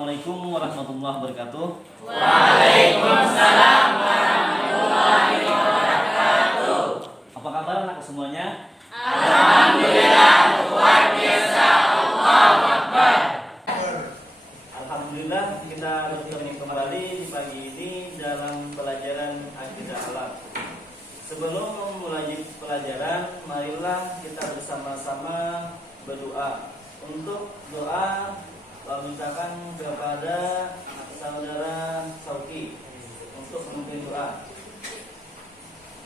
Assalamualaikum warahmatullahi wabarakatuh. Waalaikumsalam warahmatullahi wabarakatuh. Apa kabar anak semuanya? Alhamdulillah luar biasa. Allahu Akbar. Alhamdulillah kita bertemu kembali di pagi ini dalam pelajaran akidah alam. Sebelum memulai pelajaran, marilah kita bersama-sama berdoa. Untuk doa mintakan kepada saudara Sauki untuk memimpin doa.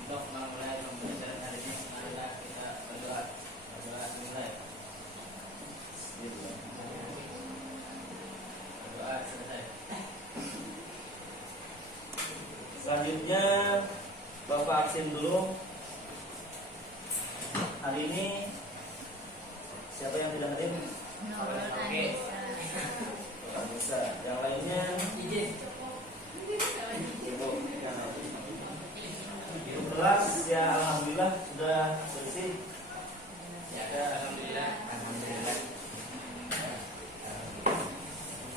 Untuk memulai pembelajaran hari ini, marilah kita berdoa. Berdoa dimulai. Berdoa selesai. Selanjutnya Bapak aksin dulu. Hari ini siapa yang tidak hadir? Oke. Bisa. Yang lainnya Ibu. Kelas ya alhamdulillah sudah bersih. Ya alhamdulillah.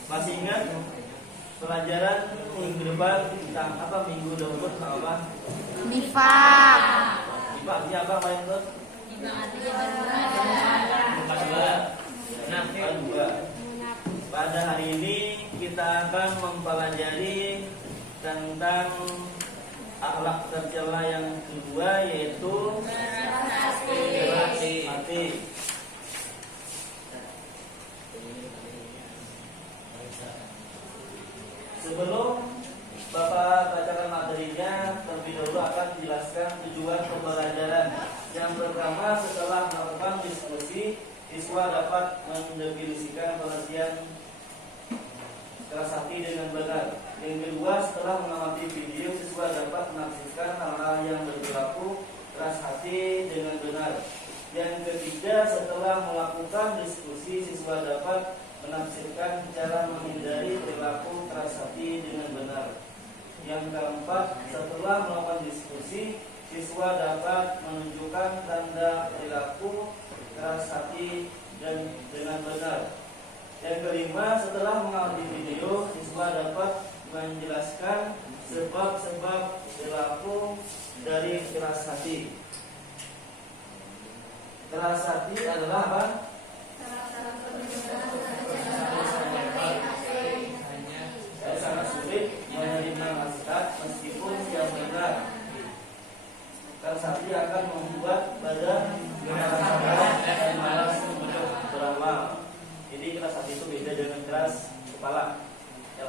Masih ingat pelajaran minggu depan tentang apa? Minggu depan tentang apa? Nifak. Nifak artinya apa main tuh? Pada hari ini kita akan mempelajari tentang akhlak tercela yang kedua, yaitu keras hati. Sebelum Bapak bacakan materinya, terlebih dahulu akan menjelaskan tujuan pembelajaran. Yang pertama, setelah melakukan diskusi, siswa dapat mendefinisikan pengertian keras hati dengan benar. Yang kedua, setelah mengamati video, siswa dapat menafsirkan hal-hal yang berperilaku keras hati dengan benar. Yang ketiga, setelah melakukan diskusi, siswa dapat menafsirkan cara menghindari perilaku keras hati dengan benar. Yang keempat, setelah melakukan diskusi, siswa dapat menunjukkan tanda perilaku keras hati dan dengan benar. Yang kelima, setelah mengamati video, siswa dapat menjelaskan sebab-sebab perilaku dari keras hati. Keras hati adalah apa? Sangat sulit menerima nasihat meskipun yang benar. Keras hati akan membuat badan dan malas untuk beramal. Jadi keras hati itu beda dengan keras kepala. Ya.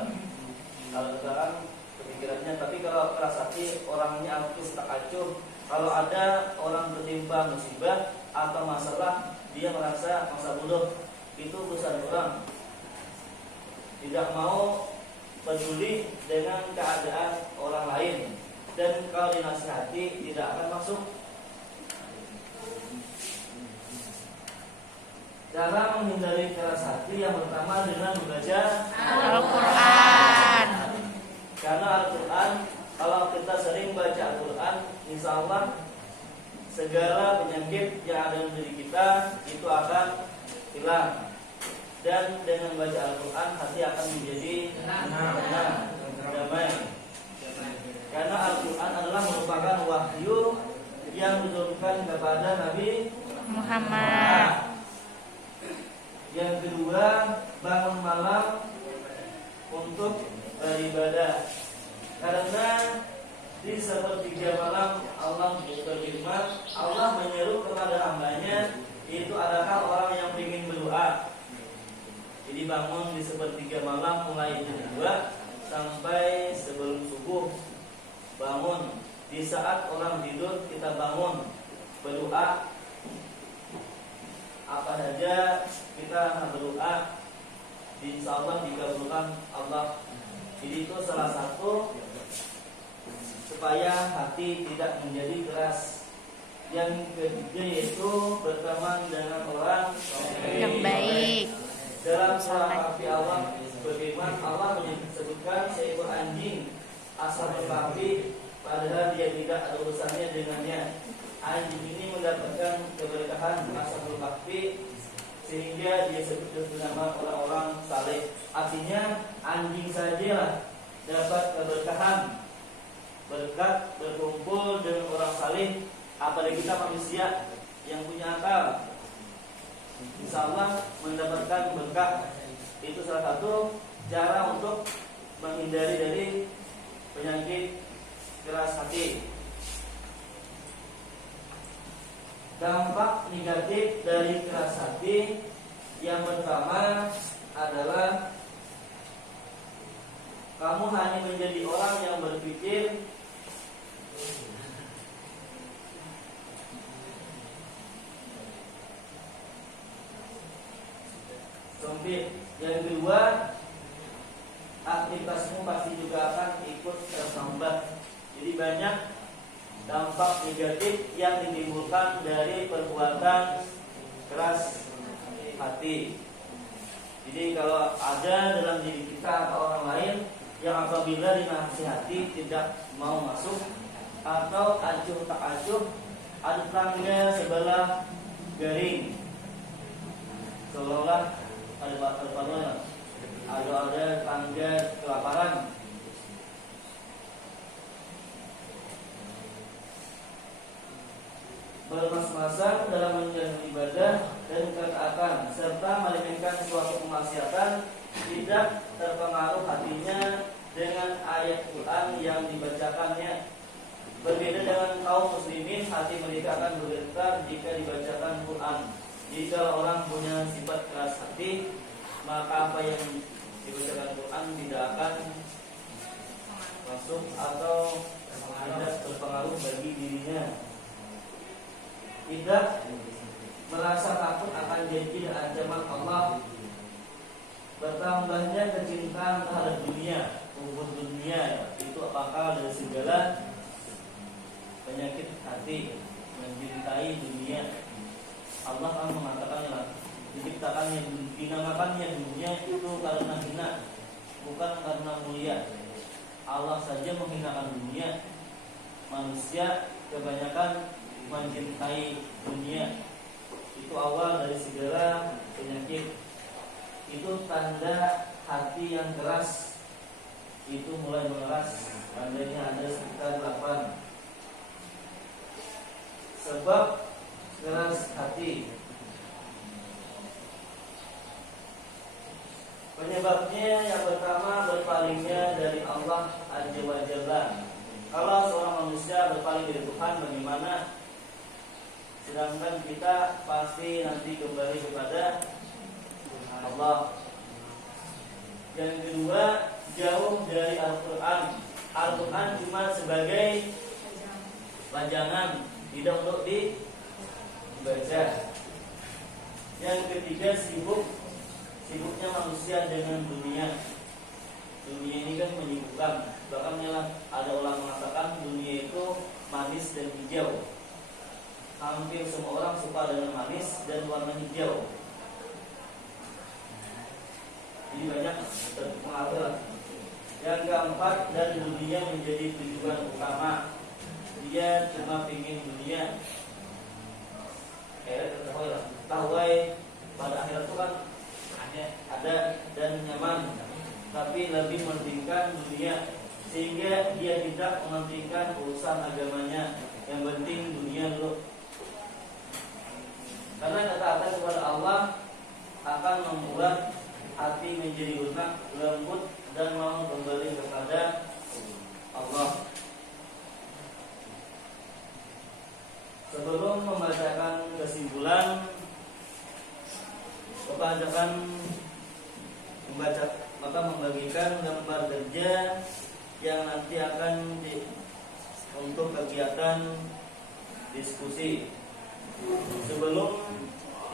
Kalau sekarang kepikirannya, tapi kalau keras hati orangnya antus tak acuh. Kalau ada orang tertimpa musibah atau masalah, dia merasa masa bodoh. Itu urusan orang. Tidak mau peduli dengan keadaan orang lain. Dan kalau dinasihati tidak akan masuk. Cara menghindari keras hati yang pertama dengan membaca Al-Quran. Karena Al-Quran, kalau kita sering baca Al-Quran, insya Allah segala penyakit yang ada di diri kita itu akan hilang. Dan dengan baca Al-Quran, hati akan menjadi tenang, damai. Karena Al-Quran adalah merupakan wahyu yang diturunkan kepada Nabi Muhammad. Yang kedua, bangun malam untuk beribadah. Karena di sepertiga malam Allah berfirman, Allah menyeru kepada hambanya, itu adalah orang yang ingin berdoa. Jadi bangun di sepertiga malam mulai jam 2 sampai sebelum subuh. Bangun di saat orang tidur, kita bangun berdoa. Apa saja kita berdoa, insya Allah dikabulkan Allah. Jadi itu salah satu supaya hati tidak menjadi keras. Yang ketiga yaitu berteman dengan orang Yang baik. Dalam surah Kahfi Allah berfirman, Allah menyebutkan seekor anjing asal berkahfi, padahal dia tidak ada urusannya dengannya. Anjing ini mendapatkan keberkahan asal berkahfi sehingga dia disebut nama orang-orang saleh. Artinya anjing saja dapat keberkahan berkat berkumpul dengan orang saleh, apalagi kita manusia yang punya akal, insya Allah mendapatkan berkah. Itu salah satu cara untuk menghindari dari penyakit keras hati. Dampak negatif dari keras hati yang pertama adalah kamu hanya menjadi orang yang berpikir sempit. Yang kedua, aktivitasmu pasti juga akan ikut terhambat. Jadi banyak dampak negatif yang ditimbulkan dari perbuatan keras hati. Jadi kalau ada dalam diri kita atau orang lain yang apabila dinasihati tidak mau masuk atau acuh tak acuh, ada tangga sebelah garing, seolah-olah ada tangga kelaparan. Bermas-masan dalam menjalankan ibadah dan ketaatan serta meremehkan suatu kemaksiatan, tidak terpengaruh hatinya dengan ayat Quran yang dibacakannya. Berbeda dengan kaum muslimin, hati mereka akan bergetar jika dibacakan Quran. Jika orang punya sifat keras hati, maka apa yang dibacakan Quran tidak akan masuk atau tidak berpengaruh bagi dirinya. Tidak merasa takut akan janji dan ancaman Allah. Bertambahnya kecintaan terhadap dunia, hubungan dunia itu bakal dari segala penyakit hati, mencintai dunia. Allah akan mengatakannya, diciptakannya, dinamakannya dunia itu karena hina, bukan karena mulia. Allah saja menghinakan dunia. Manusia kebanyakan mencintai dunia. Itu awal dari segala penyakit. Itu tanda hati yang keras. Itu mulai mengeras. Tandanya ada sekitar 8. Sebab keras hati. Penyebabnya yang pertama berpalingnya dari Allah Azza wa Jalla. Kalau seorang manusia berpaling dari Tuhan, bagaimana? Sedangkan kita pasti nanti kembali kepada Allah. Yang kedua, jauh dari Al-Quran. Al-Quran cuma sebagai pajangan, tidak untuk dibaca. Yang ketiga, sibuknya manusia dengan dunia. Dunia ini kan menyibukkan. Bahkan ada orang mengatakan dunia itu manis dan hijau. Hampir semua orang suka dengan manis dan warna hijau. Jadi banyak terpengaruh. Yang keempat, dan dunia menjadi tujuan utama. Dia cuma ingin dunia. Tahu pada akhirat itu kan ada dan nyaman, tapi lebih mementingkan dunia, sehingga dia tidak mementingkan urusan agamanya. Yang penting dunia dulu. Karena ketaatan kepada Allah akan membuat hati menjadi lunak, lembut, dan mau kembali kepada Allah. Sebelum membacakan kesimpulan, Bapak akan membagikan gambar kerja yang nanti akan untuk kegiatan diskusi. Sebelum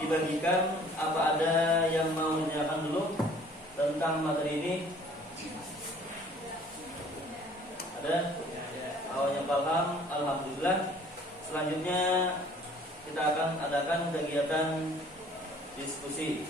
dibagikan, apa ada yang mau menanyakan dulu tentang materi ini? Ada? Awalnya paham, alhamdulillah. Selanjutnya kita akan adakan kegiatan diskusi.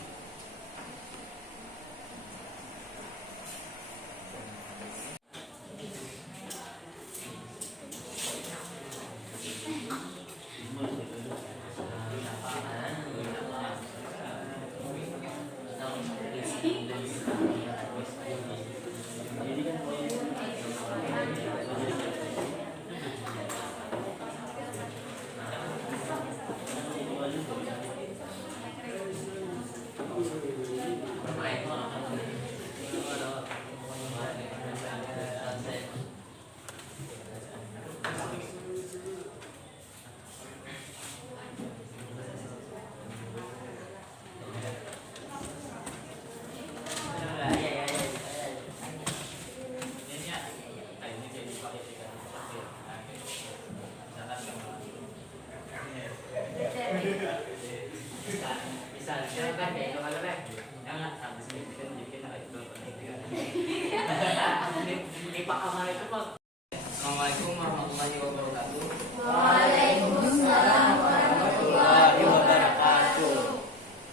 Pak Amal itu Pak. Assalamualaikum warahmatullahi wabarakatuh. Waalaikumsalam warahmatullahi wabarakatuh.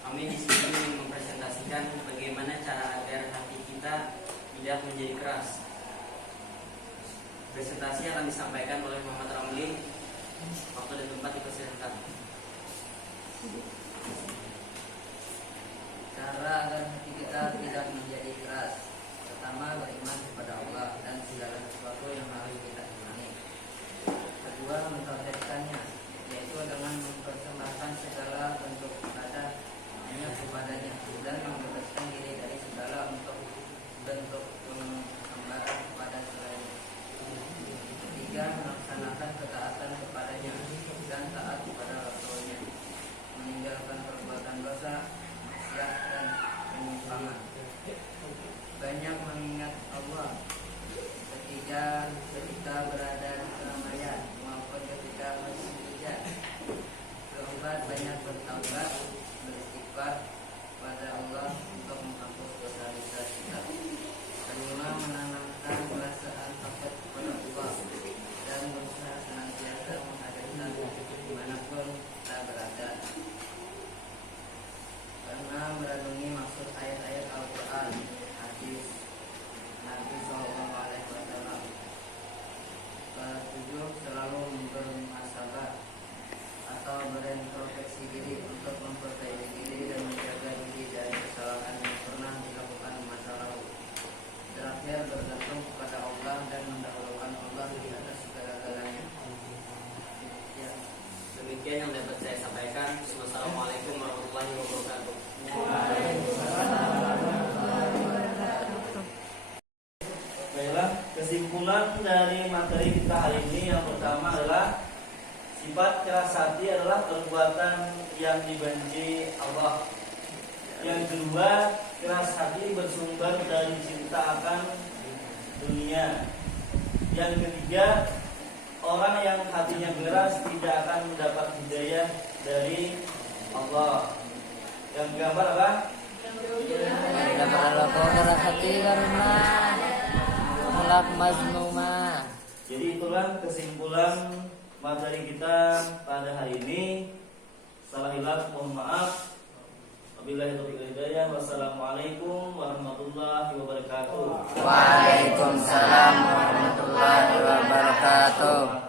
Kami di sini ingin mempresentasikan bagaimana cara agar hati kita tidak menjadi keras. Presentasi akan disampaikan oleh Muhammad Ramli. Waktu dan tempat dipersilakan. Cara agar hati kita tidak menjadi keras. Pertama, beriman kepada Allah dan segala sesuatu yang harus kita imani. Kedua, mentauhidkannya, yaitu dengan mempersembahkan segala bentuk ibadah hanya kepadanya dan membebaskan diri dari segala bentuk penyembahan kepada selainnya. Ketiga, melaksanakan ketaatan kepadanya dan taat kepada Rasulnya, meninggalkan perbuatan dosa, maksiat dan penyimpangan. Banyak mengingat Allah ketika berada di keramaian maupun ketika masih hujan. Keempat, banyak bertaubat, beristighfar pada Allah untuk menghapus dosa-dosa kita. Kelima, menanamkan perasaan takut kepada Allah dan berusaha senantiasa menghadirkan dimanapun kita berada. Karena merenungi maksud ayat-ayat Al-Quran, hadis Nabi SAW. Ketujuh, selalu bermuhasabah atau berintrospeksi diri untuk memperbaiki diri dan menjaga diri dari kesalahan yang pernah dilakukan di masa lalu. Terakhir, bergantung kepada Allah dan mendahulukan Allah di atas segala-galanya. Ya. Demikian yang dapat saya sampaikan. Wassalamualaikum warahmatullahi wabarakatuh. Baiklah, kesimpulan dari materi kita hari ini yang pertama adalah sifat keras hati adalah perbuatan yang dibenci Allah. Yang kedua, keras hati bersumber dari cinta akan dunia. Yang ketiga, orang yang hatinya keras tidak akan mendapat hidayah dari Allah. Yang keempat apa? Kalau kau keras hati karena mulak mazmuma. Jadi itulah kesimpulan materi kita pada hari ini. Salah hilaf mohon maaf. Wabillahi taufiq wal hidayah. Wassalamualaikum warahmatullahi wabarakatuh. Waalaikumsalam warahmatullahi wabarakatuh.